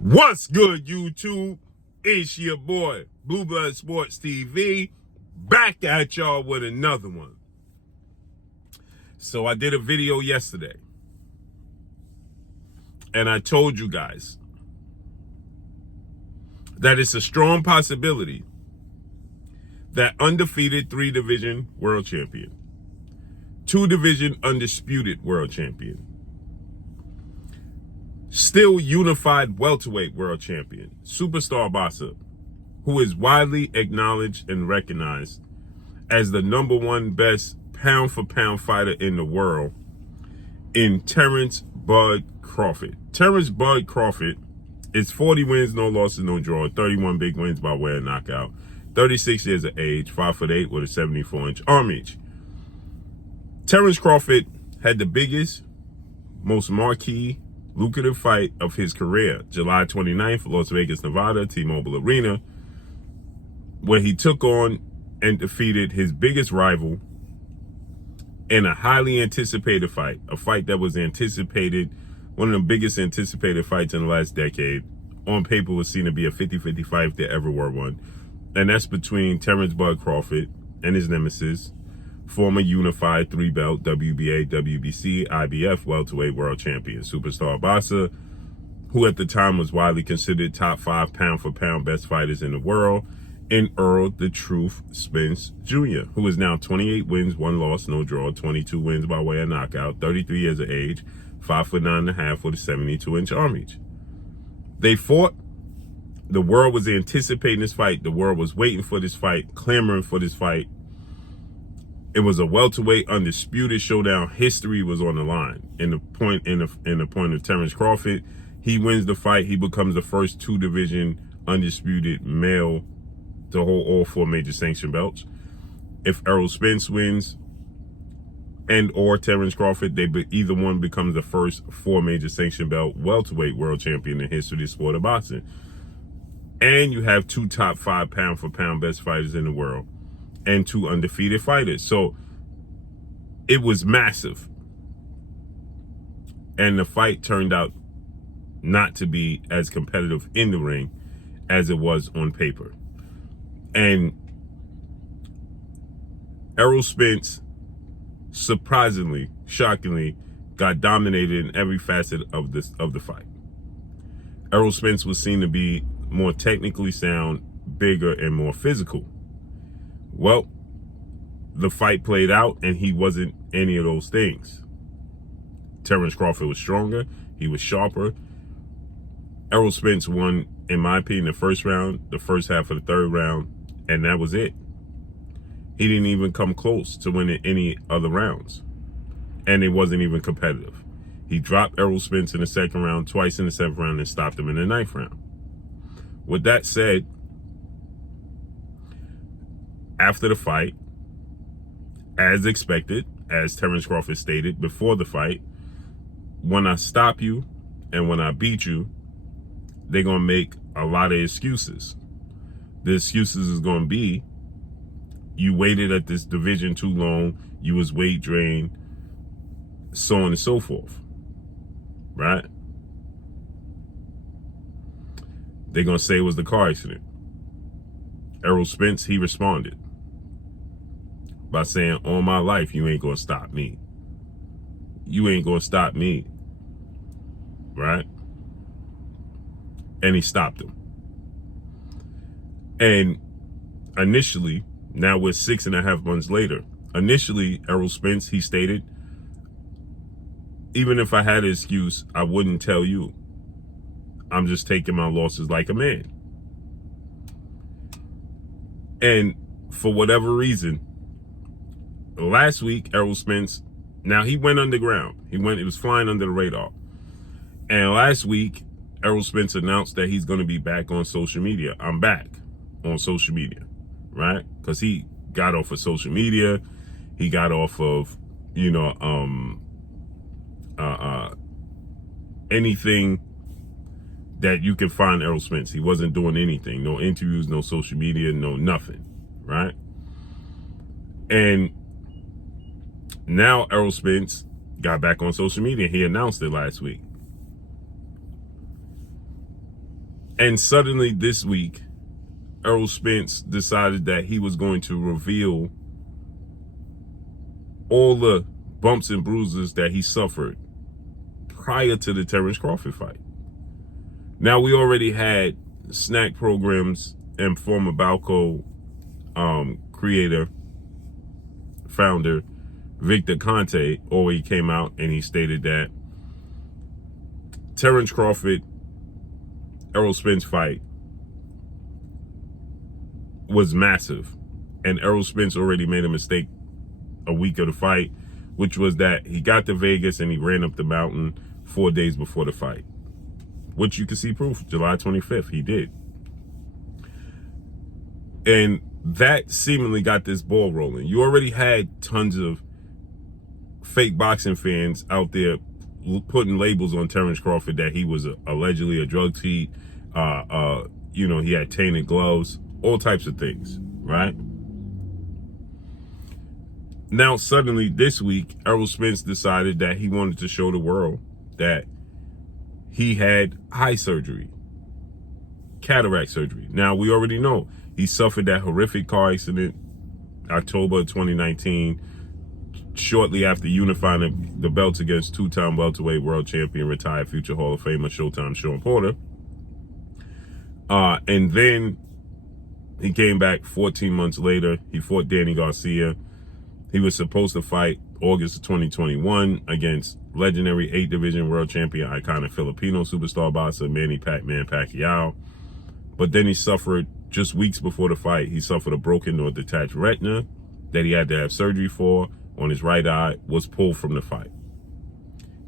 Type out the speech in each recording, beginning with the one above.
What's good, YouTube? It's your boy, Blue Blood Sports TV, back at y'all with another one. So I did a video yesterday, and I told you guys that it's a strong possibility that undefeated 3-division world champion, 2-division undisputed world champion, still unified welterweight world champion, superstar boxer, who is widely acknowledged and recognized as the #1 best pound-for-pound fighter in the world, in Terence Bud Crawford. Terence Bud Crawford is 40 wins, no losses, no draw, 31 big wins by way of knockout, 36 years of age, 5'8" with a 74-inch arm reach. Terence Crawford had the biggest, most marquee, lucrative fight of his career, July 29th, Las Vegas, Nevada, T-Mobile Arena, where he took on and defeated his biggest rival in a highly anticipated fight, a fight that was anticipated, one of the biggest anticipated fights in the last decade. On paper was seen to be a 50-50 fight if there ever were one. And that's between Terence Bud Crawford and his nemesis, former unified 3-belt WBA, WBC, IBF welterweight world champion, superstar boxer, who at the time was widely considered top 5 pound-for-pound best fighters in the world, and Errol "The Truth" Spence Jr., who is now 28 wins, 1 loss, no draw, 22 wins by way of knockout, 33 years of age, 5'9.5" with a 72-inch arm reach. They fought. The world was anticipating this fight. The world was waiting for this fight, clamoring for this fight. It was a welterweight undisputed showdown. History was on the line. In the point of Terence Crawford, he wins the fight. He becomes the first 2-division undisputed male to hold all 4 major sanction belts. If Errol Spence wins and or Terence Crawford, either one becomes the first 4 major sanction belt welterweight world champion in history of the sport of boxing. And you have 2 top 5 pound-for-pound best fighters in the world and 2 undefeated fighters. So it was massive. And the fight turned out not to be as competitive in the ring as it was on paper. And Errol Spence, surprisingly, shockingly, got dominated in every facet of the fight. Errol Spence was seen to be more technically sound, bigger, and more physical. Well, the fight played out, and he wasn't any of those things. Terence Crawford was stronger. He was sharper. Errol Spence won, in my opinion, the first round, the first half of the 3rd round, and that was it. He didn't even come close to winning any other rounds, and it wasn't even competitive. He dropped Errol Spence in the 2nd round, twice in the 7th round, and stopped him in the 9th round. With that said, after the fight, as expected, as Terence Crawford stated before the fight, when I stop you and when I beat you, they're going to make a lot of excuses. The excuses is going to be, you waited at this division too long, you was weight drained, so on and so forth, right? They're going to say it was the car accident. Errol Spence, he responded by saying, "On my life, you ain't going to stop me. You ain't going to stop me." Right? And he stopped him. And initially, now we're 6.5 months later, initially, Errol Spence, he stated, "Even if I had an excuse, I wouldn't tell you. I'm just taking my losses like a man." And for whatever reason, last week, Errol Spence, now he went underground. He was flying under the radar. And last week, Errol Spence announced that he's going to be back on social media. I'm back on social media, right? Because he got off of social media. He got off of, anything that you can find Errol Spence. He wasn't doing anything. No interviews, no social media, no nothing, right? And now Errol Spence got back on social media. He announced it last week. And suddenly this week, Errol Spence decided that he was going to reveal all the bumps and bruises that he suffered prior to the Terence Crawford fight. Now, we already had snack programs and former Balco creator, founder, Victor Conte, already came out and he stated that Terence Crawford, Errol Spence fight was massive. And Errol Spence already made a mistake a week of the fight, which was that he got to Vegas and he ran up the mountain 4 days before the fight, which you can see proof. July 25th, he did. And that seemingly got this ball rolling. You already had tons of fake boxing fans out there putting labels on Terence Crawford that he was allegedly a drug cheat. He had tainted gloves, all types of things, right? Now, suddenly this week, Errol Spence decided that he wanted to show the world that he had eye surgery, cataract surgery. Now, we already know he suffered that horrific car accident October 2019, shortly after unifying the belts against two-time welterweight world champion, retired future Hall of Famer Showtime Sean Porter. And then he came back 14 months later. He fought Danny Garcia. He was supposed to fight August of 2021 against legendary 8 division world champion, iconic Filipino superstar boxer Manny Pac-Man Pacquiao. But then he suffered, just weeks before the fight, he suffered a broken or detached retina that he had to have surgery for on his right eye, was pulled from the fight.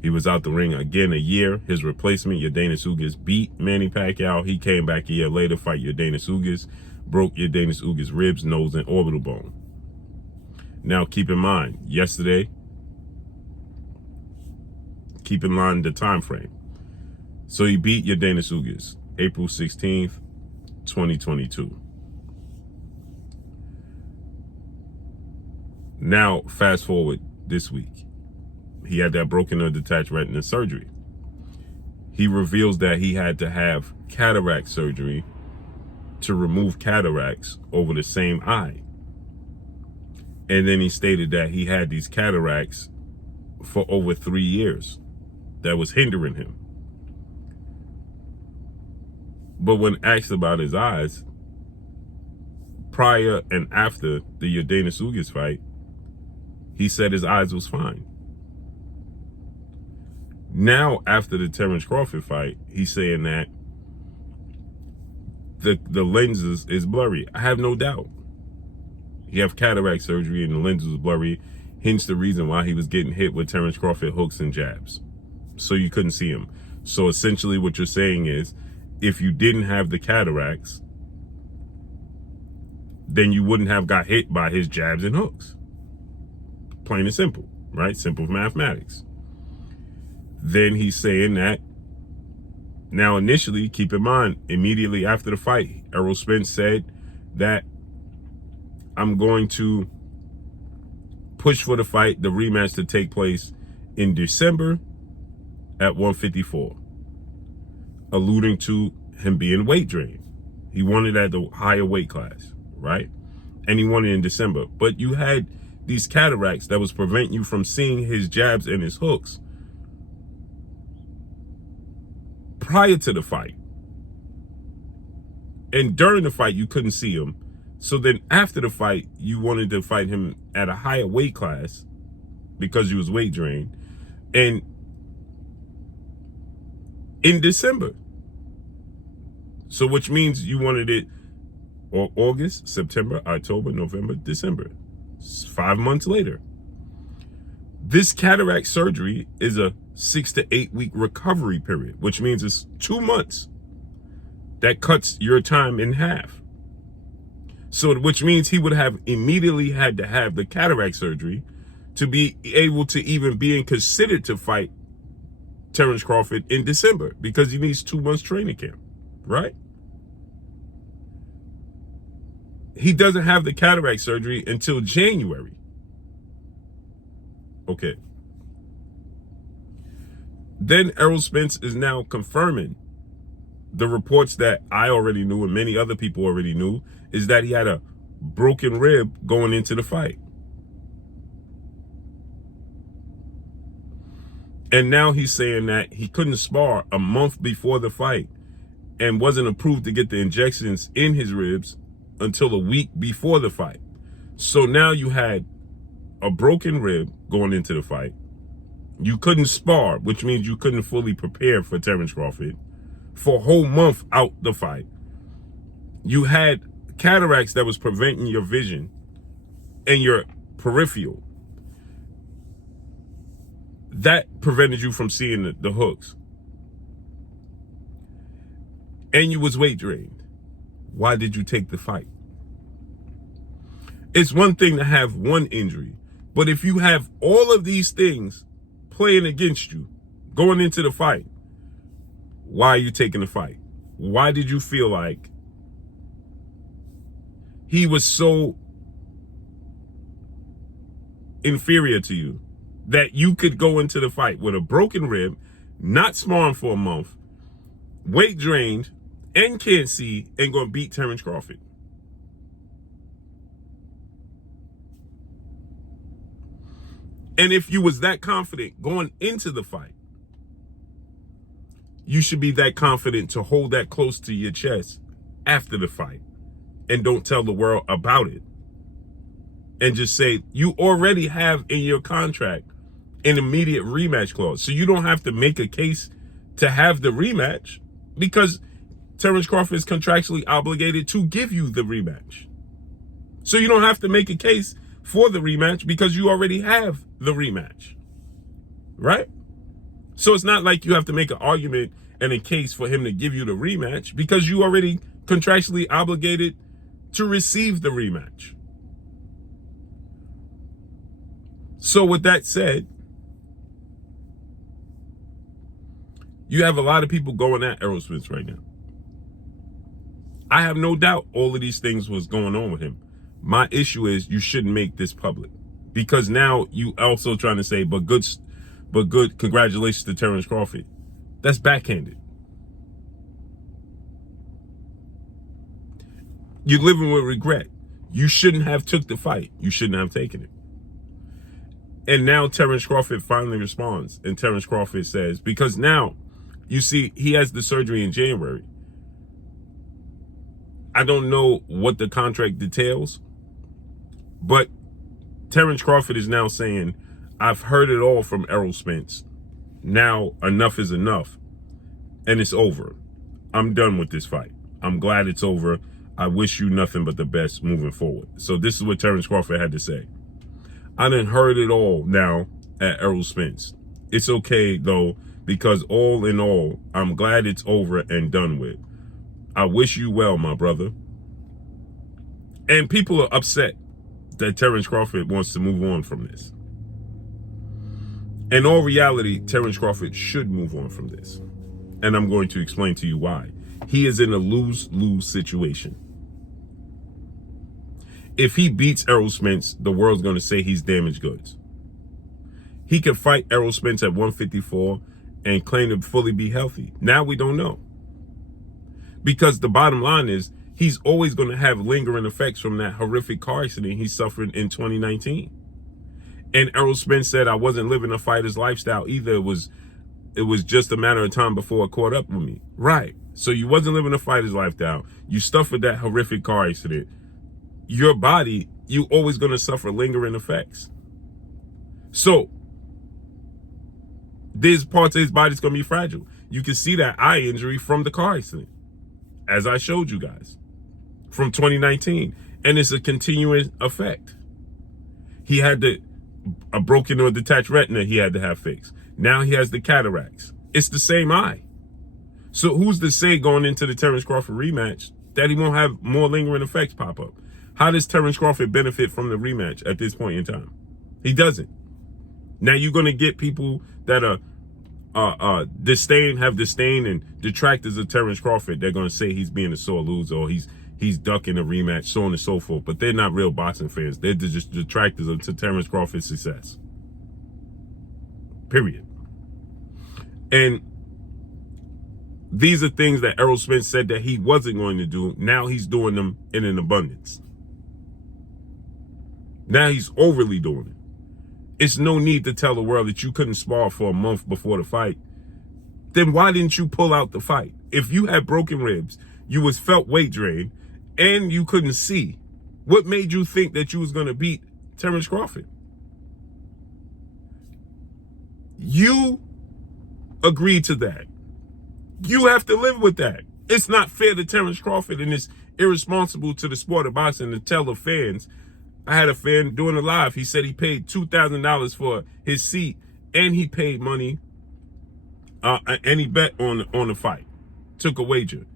He was out the ring again a year. His replacement, Yordenis Ugas, beat Manny Pacquiao. He came back a year later, fight Yordenis Ugas, broke Yordenis Ugas' ribs, nose, and orbital bone. Now, keep in mind, yesterday, keep in mind the time frame. So he beat Yordenis Ugas, April 16th, 2022. Now, fast forward this week. He had that broken or detached retina surgery. He reveals that he had to have cataract surgery to remove cataracts over the same eye. And then he stated that he had these cataracts for over 3 years that was hindering him. But when asked about his eyes, prior and after the Yordenis Ugas fight, he said his eyes was fine. Now, after the Terence Crawford fight, he's saying that the lenses is blurry. I have no doubt. He have cataract surgery and the lens was blurry, hence the reason why he was getting hit with Terence Crawford hooks and jabs. So you couldn't see him. So essentially what you're saying is, if you didn't have the cataracts, then you wouldn't have got hit by his jabs and hooks. Plain and simple, right? Simple mathematics. Then he's saying that, now initially, keep in mind, immediately after the fight, Errol Spence said that I'm going to push for the fight, the rematch to take place in December at 154, alluding to him being weight drained. He wanted at the higher weight class, right? And he wanted in December. But you had these cataracts that was preventing you from seeing his jabs and his hooks prior to the fight. And during the fight, you couldn't see him. So then after the fight, you wanted to fight him at a higher weight class because you was weight drained. And in December. So which means you wanted it August, September, October, November, December. 5 months later. This cataract surgery is a 6 to 8 week recovery period, which means it's 2 months. That cuts your time in half. So, which means he would have immediately had to have the cataract surgery to be able to even being considered to fight Terence Crawford in December, because he needs 2 months training camp, right? He doesn't have the cataract surgery until January. Okay. Then Errol Spence is now confirming the reports that I already knew and many other people already knew is that he had a broken rib going into the fight. And now he's saying that he couldn't spar a month before the fight and wasn't approved to get the injections in his ribs until a week before the fight. So now you had a broken rib going into the fight. You couldn't spar, which means you couldn't fully prepare for Terence Crawford for a whole month out the fight. You had cataracts that was preventing your vision and your peripheral. That prevented you from seeing the hooks. And you was weight drained. Why did you take the fight? It's one thing to have one injury, but if you have all of these things playing against you going into the fight, why are you taking the fight? Why did you feel like he was so inferior to you that you could go into the fight with a broken rib, not sparring for a month, weight drained, and can't see, and going to beat Terence Crawford? And if you was that confident going into the fight, you should be that confident to hold that close to your chest after the fight and don't tell the world about it. And just say you already have in your contract an immediate rematch clause. So you don't have to make a case to have the rematch because Terence Crawford is contractually obligated to give you the rematch. So you don't have to make a case for the rematch because you already have the rematch, right? So it's not like you have to make an argument and a case for him to give you the rematch because you already contractually obligated to receive the rematch. So with that said, you have a lot of people going at Errol Spence right now. I have no doubt all of these things was going on with him. My issue is you shouldn't make this public because now you also trying to say, but good, congratulations to Terence Crawford. That's backhanded. You're living with regret. You shouldn't have took the fight. You shouldn't have taken it. And now Terence Crawford finally responds. And Terence Crawford says, because now you see he has the surgery in January. I don't know what the contract details, but Terence Crawford is now saying, I've heard it all from Errol Spence. Now enough is enough. And it's over. I'm done with this fight. I'm glad it's over. I wish you nothing but the best moving forward. So this is what Terence Crawford had to say. I done heard it all now at Errol Spence. It's okay though, because all in all, I'm glad it's over and done with. I wish you well, my brother. And people are upset that Terence Crawford wants to move on from this. In all reality, Terence Crawford should move on from this. And I'm going to explain to you why. He is in a lose-lose situation. If he beats Errol Spence, the world's going to say he's damaged goods. He could fight Errol Spence at 154 and claim to fully be healthy. Now we don't know. Because the bottom line is, he's always going to have lingering effects from that horrific car accident he suffered in 2019. And Errol Spence said, I wasn't living a fighter's lifestyle either. It was just a matter of time before it caught up with me. Right. So you wasn't living a fighter's lifestyle. You suffered that horrific car accident. Your body, you always going to suffer lingering effects. So there's parts of his body that's going to be fragile. You can see that eye injury from the car accident, as I showed you guys, from 2019. And it's a continuing effect. He had a broken or detached retina he had to have fixed. Now he has the cataracts. It's the same eye. So who's to say going into the Terence Crawford rematch that he won't have more lingering effects pop up? How does Terence Crawford benefit from the rematch at this point in time? He doesn't. Now you're going to get people that are have disdain and detractors of Terence Crawford. They're going to say he's being a sore loser or he's ducking a rematch, so on and so forth. But they're not real boxing fans. They're just detractors of Terence Crawford's success. Period. And These are things that Errol Spence said that he wasn't going to do. Now he's doing them in an abundance. Now he's overly doing it. It's no need to tell the world that you couldn't spar for a month before the fight. Then why didn't you pull out the fight? If you had broken ribs, you was felt weight drain, and you couldn't see, what made you think that you was going to beat Terence Crawford? You agreed to that. You have to live with that. It's not fair to Terence Crawford, and it's irresponsible to the sport of boxing to tell the fans. I had a fan doing a live. He said he paid $2,000 for his seat, and he paid money, and he bet on the fight. Took a wager.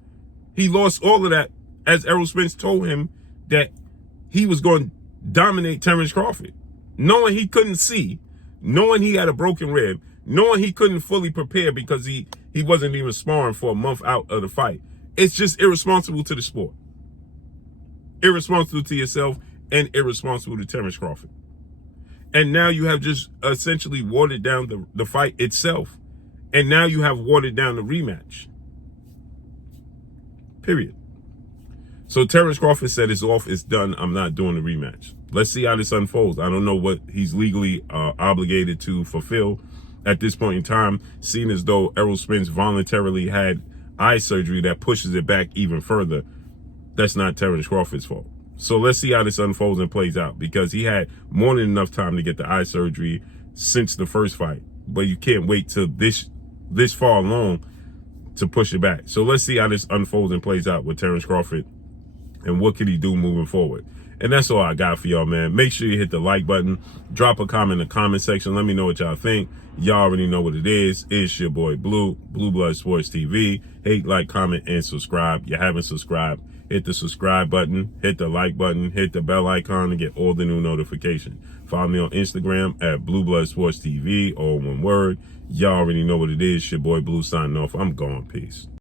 He lost all of that as Errol Spence told him that he was going to dominate Terence Crawford. Knowing he couldn't see, knowing he had a broken rib, knowing he couldn't fully prepare because he wasn't even sparring for a month out of the fight. It's just irresponsible to the sport. Irresponsible to yourself and irresponsible to Terence Crawford. And now you have just essentially watered down the fight itself. And now you have watered down the rematch. Period. So Terence Crawford said it's off, it's done, I'm not doing the rematch. Let's see how this unfolds. I don't know what he's legally obligated to fulfill at this point in time, seeing as though Errol Spence voluntarily had eye surgery that pushes it back even further. That's not Terence Crawford's fault. So let's see how this unfolds and plays out, because he had more than enough time to get the eye surgery since the first fight. But you can't wait till this far along to push it back. So let's see how this unfolds and plays out with Terence Crawford and what can he do moving forward. And that's all I got for y'all, man. Make sure you hit the like button. Drop a comment in the comment section. Let me know what y'all think. Y'all already know what it is. It's your boy Blue Blood Sports TV. Hate, like, comment, and subscribe. You haven't subscribed, hit the subscribe button, hit the like button, hit the bell icon to get all the new notifications. Follow me on Instagram at Blue Blood Sports TV, all one word. Y'all already know what it is. Your boy Blue signing off. I'm gone. Peace.